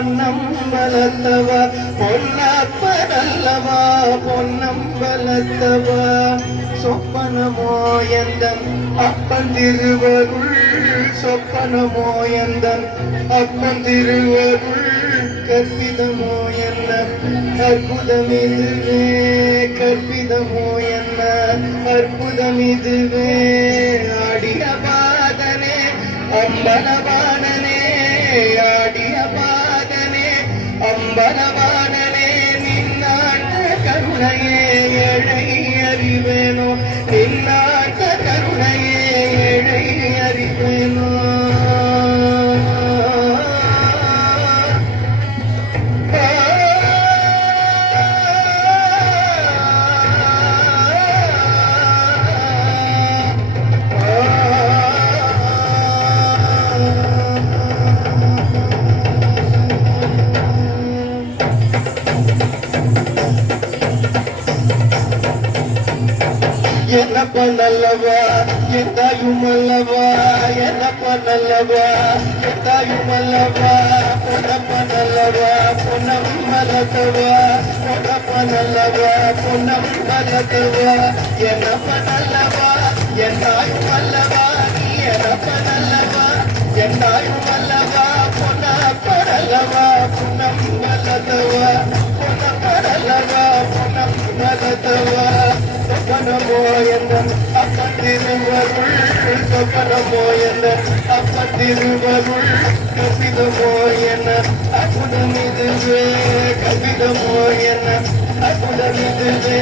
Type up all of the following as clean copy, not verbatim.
பொன்னம்பலத்தவ பொன்னப்பனல்லவா பொன்னம்பலத்தவ சொப்பனமோ எந்தன் அப்பன் திருவருள் சொப்பனமோ எந்தன் அப்பன் திருவருள் கற்பிதமோ என்ன அற்புதமிதுவே கற்பிதமோ என்ன அற்புதமிதுவே ஆடிய பாதனே அம்பலவாணனே ஆடிய பாதனே அம்பலவாணனே நின்னாட்ட கருணையே ஏழை அறிவேனோ நின்னாட்ட கருணையே ஏழை அறிவேனோ என்னப்ப நல்லவா என் தாயும் அல்லவா என்னப்ப நல்லவா என் தாயும் அல்லவா பொன்னப்ப நல்லவா பொன்னம் மலத்தவா பொன்னப்ப நல்லவா பொன்னம் மலத்தவா என்னப்ப நல்லவா என் தாயும் அல்லவா நீ என்னப்ப நல்லவா என் தாயும் அல்லவா பொன்னப்ப நல்லவா பொன்னம் மலத்தவா பொன்னப்ப நல்லவா பொன்னம் மலத்தவா சொப்பனமோ எந்தன் அப்பன் திருவருள் சொப்பனமோ எந்தன் அப்பன் திருவருள் கற்பிதமோ என்ன அற்புதமிதுவே கற்பிதமோ என்ன அற்புதமிதுவே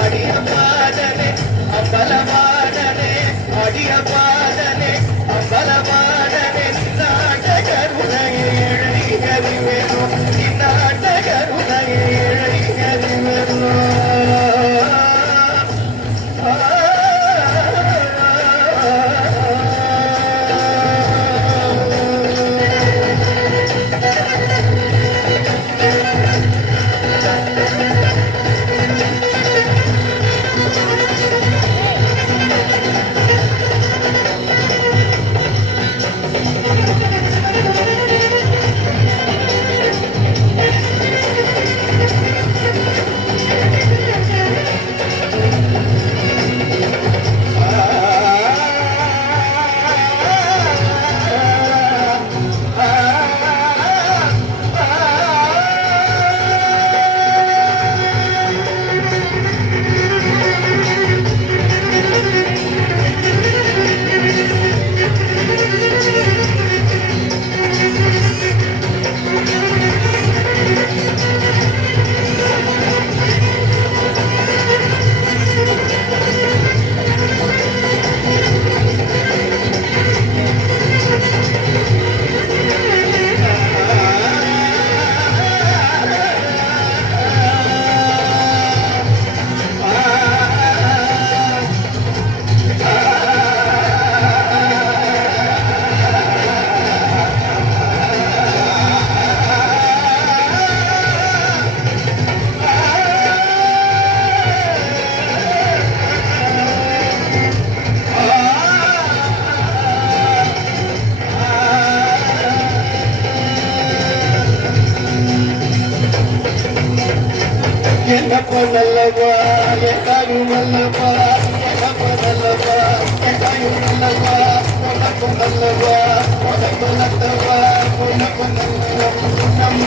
ஆடிய பாதனே அம்பலவாணனே ஆடிய பாதனே அம்பலவாணனே நாட்ட கருணையை எழுதி அறிவேனோ நாட்ட கருணையை எழுதி அறிவேனோ என்னப்ப நல்லவா என் தாயும் அல்லவா என்னப்ப நல்லவா என் தாயும் அல்லவா உனக்கு நல்லவா உனக்கு நல்லவா உனக்கு நல்லவா நம்